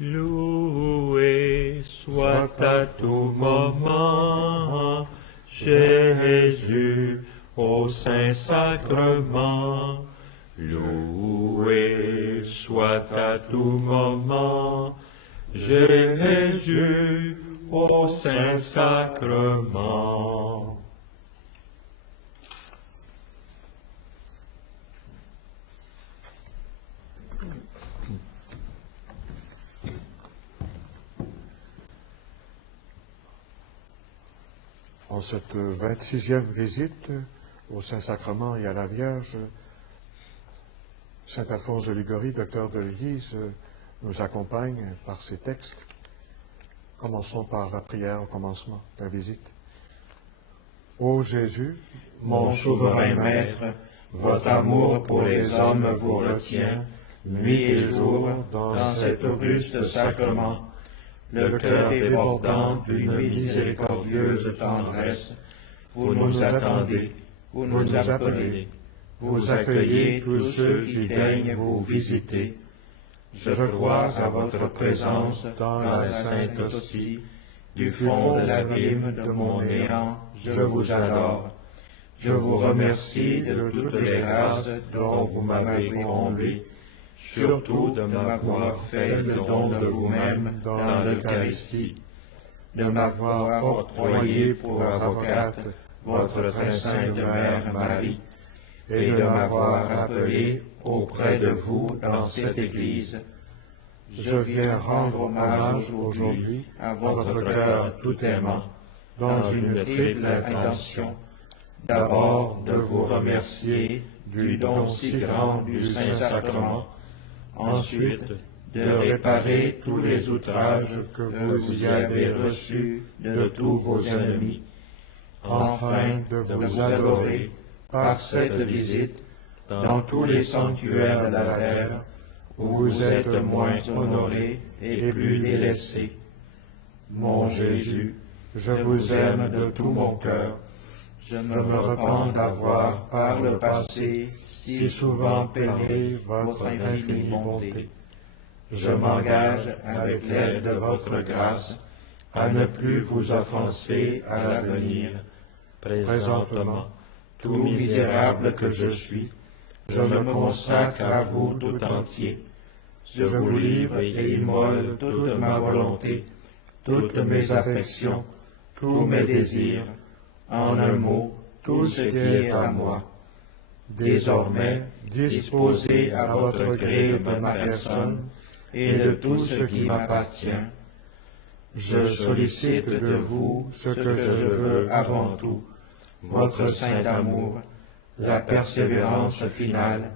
Loué soit à tout moment Jésus au Saint-Sacrement. Loué soit à tout moment Jésus au Saint-Sacrement. En cette 26e visite au Saint-Sacrement et à la Vierge, Saint Alphonse de Liguori, docteur de l'Église, nous accompagne par ses textes. Commençons par la prière au commencement de la visite. Ô Jésus, mon souverain Maître, votre amour pour les hommes vous retient, nuit et jour, dans cet auguste sacrement. Le cœur débordant d'une miséricordieuse tendresse, vous nous attendez, vous nous appelez, vous accueillez tous ceux qui daignent vous visiter. Je crois à votre présence dans la Sainte Hostie, du fond de l'abîme de mon néant, je vous adore. Je vous remercie de toutes les grâces dont vous m'avez comblé, surtout de m'avoir fait le don de vous-même dans l'Eucharistie, de m'avoir octroyé pour avocate votre très sainte Mère Marie, et de m'avoir appelé auprès de vous dans cette Église. Je viens rendre hommage aujourd'hui à votre cœur tout aimant, dans une triple intention. D'abord, de vous remercier du don si grand du Saint-Sacrement. Ensuite, de réparer tous les outrages que vous y avez reçus de tous vos ennemis. Enfin, de vous adorer par cette visite dans tous les sanctuaires de la terre où vous êtes moins honorés et plus délaissés. Mon Jésus, je vous aime de tout mon cœur. Je me repens d'avoir, par le passé, si souvent peiné votre infinie bonté. Je m'engage, avec l'aide de votre grâce, à ne plus vous offenser à l'avenir. Présentement, tout misérable que je suis, je me consacre à vous tout entier. Je vous livre et immole toute ma volonté, toutes mes affections, tous mes désirs, en un mot, tout ce qui est à moi. Désormais, disposez à votre gré de ma personne et de tout ce qui m'appartient. Je sollicite de vous ce que je veux avant tout, votre saint amour, la persévérance finale,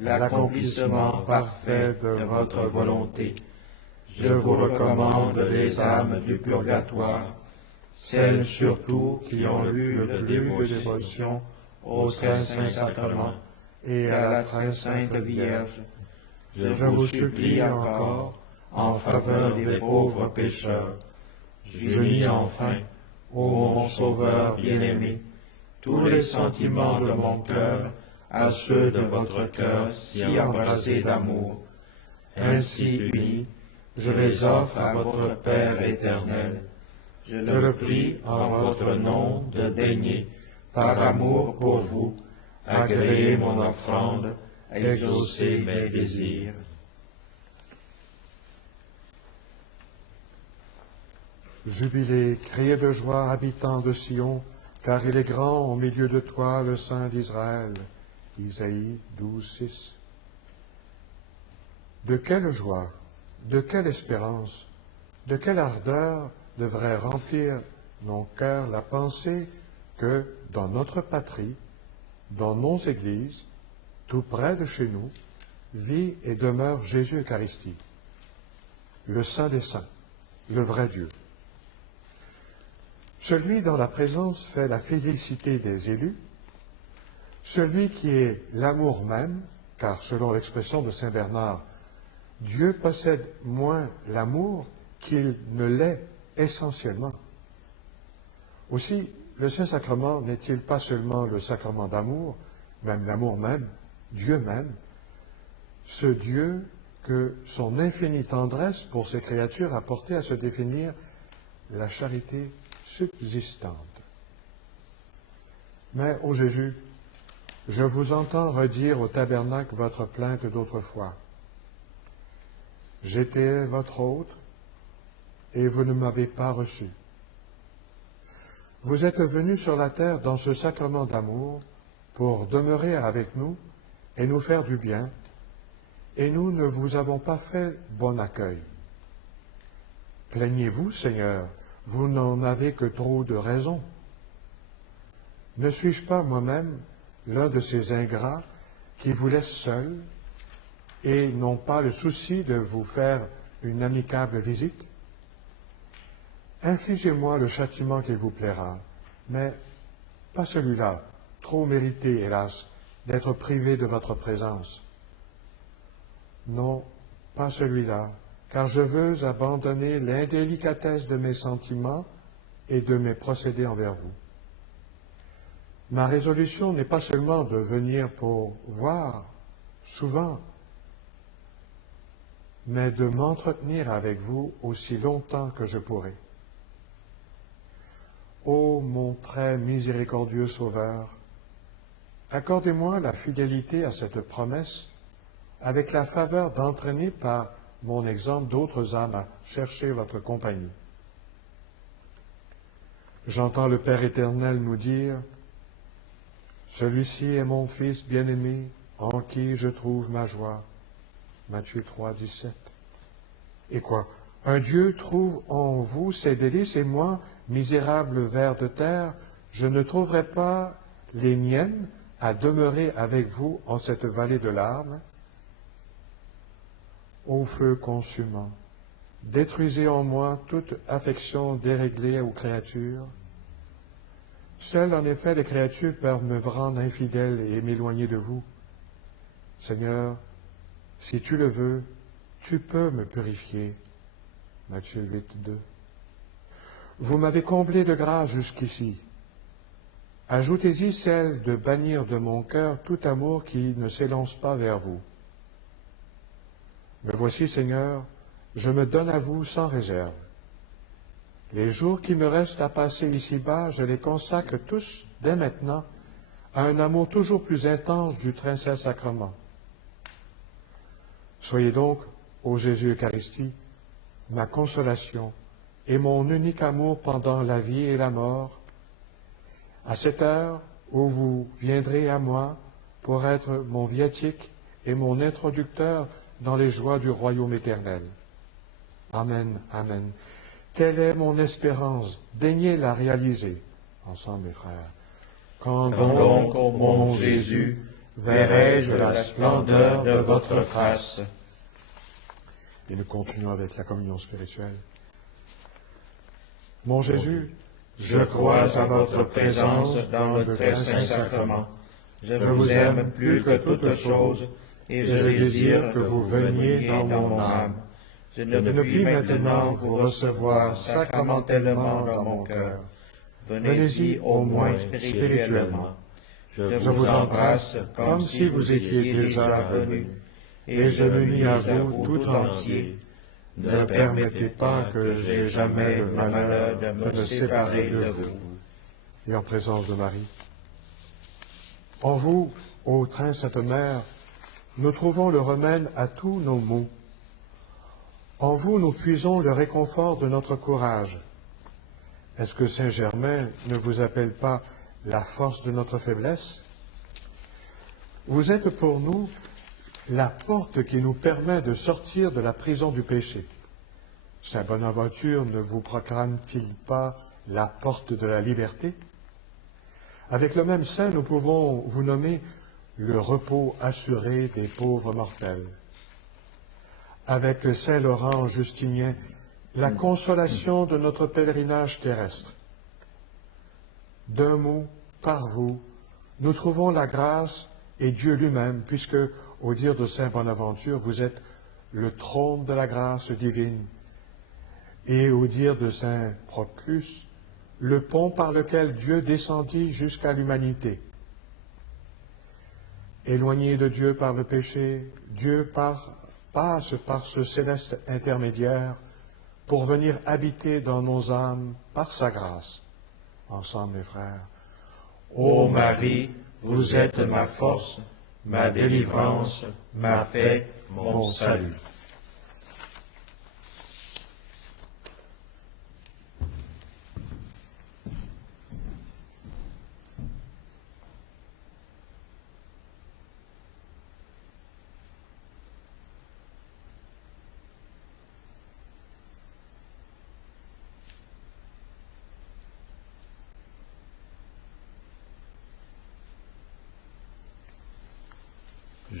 l'accomplissement parfait de votre volonté. Je vous recommande les âmes du purgatoire, celles surtout qui ont eu le plus de dévotion au très saint sacrement et à la très sainte Vierge. Je vous supplie encore en faveur des pauvres pécheurs. J'unis enfin, ô mon Sauveur bien-aimé, tous les sentiments de mon cœur à ceux de votre cœur si embrasé d'amour. Ainsi unis, je les offre à votre Père éternel. Je le prie en votre nom de daigner, par amour pour vous, agréer mon offrande, exaucer mes désirs. Jubilez, criez de joie, habitants de Sion, car il est grand au milieu de toi, le Saint d'Israël. Isaïe 12, 6. De quelle joie, de quelle espérance, de quelle ardeur devrait remplir nos cœurs la pensée que dans notre patrie, dans nos églises, tout près de chez nous, vit et demeure Jésus Eucharistie, le Saint des Saints, le vrai Dieu. Celui dont la présence fait la félicité des élus, celui qui est l'amour même, car selon l'expression de saint Bernard, Dieu possède moins l'amour qu'il ne l'est essentiellement. Aussi, le Saint-Sacrement n'est-il pas seulement le sacrement d'amour, même l'amour même, Dieu même, ce Dieu que son infinie tendresse pour ses créatures a porté à se définir la charité subsistante. Mais, ô Jésus, je vous entends redire au tabernacle votre plainte d'autrefois. J'étais votre hôte, et vous ne m'avez pas reçu. Vous êtes venu sur la terre dans ce sacrement d'amour pour demeurer avec nous et nous faire du bien, et nous ne vous avons pas fait bon accueil. Plaignez-vous, Seigneur, vous n'en avez que trop de raisons. Ne suis-je pas moi-même l'un de ces ingrats qui vous laissent seuls et n'ont pas le souci de vous faire une amicable visite? Infligez-moi le châtiment qui vous plaira, mais pas celui-là, trop mérité, hélas, d'être privé de votre présence. Non, pas celui-là, car je veux abandonner l'indélicatesse de mes sentiments et de mes procédés envers vous. Ma résolution n'est pas seulement de venir pour voir, souvent, mais de m'entretenir avec vous aussi longtemps que je pourrai. Ô mon très miséricordieux Sauveur, accordez-moi la fidélité à cette promesse avec la faveur d'entraîner par mon exemple d'autres âmes à chercher votre compagnie. J'entends le Père éternel nous dire « Celui-ci est mon Fils bien-aimé, en qui je trouve ma joie. » Matthieu 3, 17. Et quoi? Un Dieu trouve en vous ses délices, et moi, misérable ver de terre, je ne trouverai pas les miennes à demeurer avec vous en cette vallée de larmes? Ô feu consumant, détruisez en moi toute affection déréglée aux créatures. Seules, en effet, les créatures peuvent me rendre infidèle et m'éloigner de vous. Seigneur, si tu le veux, tu peux me purifier. Matthieu 8, 2. Vous m'avez comblé de grâce jusqu'ici. Ajoutez-y celle de bannir de mon cœur tout amour qui ne s'élance pas vers vous. Me voici, Seigneur, je me donne à vous sans réserve. Les jours qui me restent à passer ici-bas, je les consacre tous, dès maintenant, à un amour toujours plus intense du très saint sacrement. Soyez donc, ô Jésus Eucharistie, ma consolation et mon unique amour pendant la vie et la mort, à cette heure où vous viendrez à moi pour être mon viatique et mon introducteur dans les joies du royaume éternel. Amen, amen. Telle est mon espérance, daignez la réaliser. Ensemble, mes frères. Quand donc, ô mon Jésus, verrai-je la splendeur de votre face? Et nous continuons avec la communion spirituelle. Mon Jésus, je crois à votre présence dans le très saint sacrement. Je vous aime plus que toute chose, et je désire que vous veniez dans mon âme. Je ne puis maintenant vous recevoir sacramentellement dans mon cœur. Venez-y au moins spirituellement. Je vous embrasse comme si vous étiez déjà venu, et je m'unis à vous tout entier. Ne permettez pas que j'aie jamais le malheur de me séparer de vous. Et en présence de Marie. En vous, ô très sainte Mère, nous trouvons le remède à tous nos maux. En vous, nous puisons le réconfort de notre courage. Est-ce que Saint Germain ne vous appelle pas la force de notre faiblesse? Vous êtes pour nous la porte qui nous permet de sortir de la prison du péché. Saint Bonaventure ne vous proclame-t-il pas la porte de la liberté? Avec le même saint, nous pouvons vous nommer le repos assuré des pauvres mortels. Avec Saint Laurent Justinien, la consolation de notre pèlerinage terrestre. D'un mot, par vous, nous trouvons la grâce et Dieu lui-même, puisque, au dire de Saint Bonaventure, vous êtes le trône de la grâce divine, et au dire de Saint Proclus, le pont par lequel Dieu descendit jusqu'à l'humanité. Éloigné de Dieu par le péché, Dieu par passe par ce céleste intermédiaire pour venir habiter dans nos âmes par sa grâce. Ensemble, mes frères. Ô Marie, vous êtes ma force, ma délivrance, ma paix, mon salut.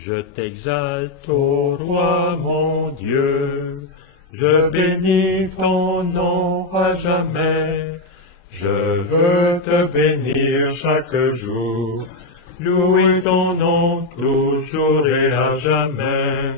Je t'exalte, ô roi mon Dieu, je bénis ton nom à jamais. Je veux te bénir chaque jour, louer ton nom toujours et à jamais.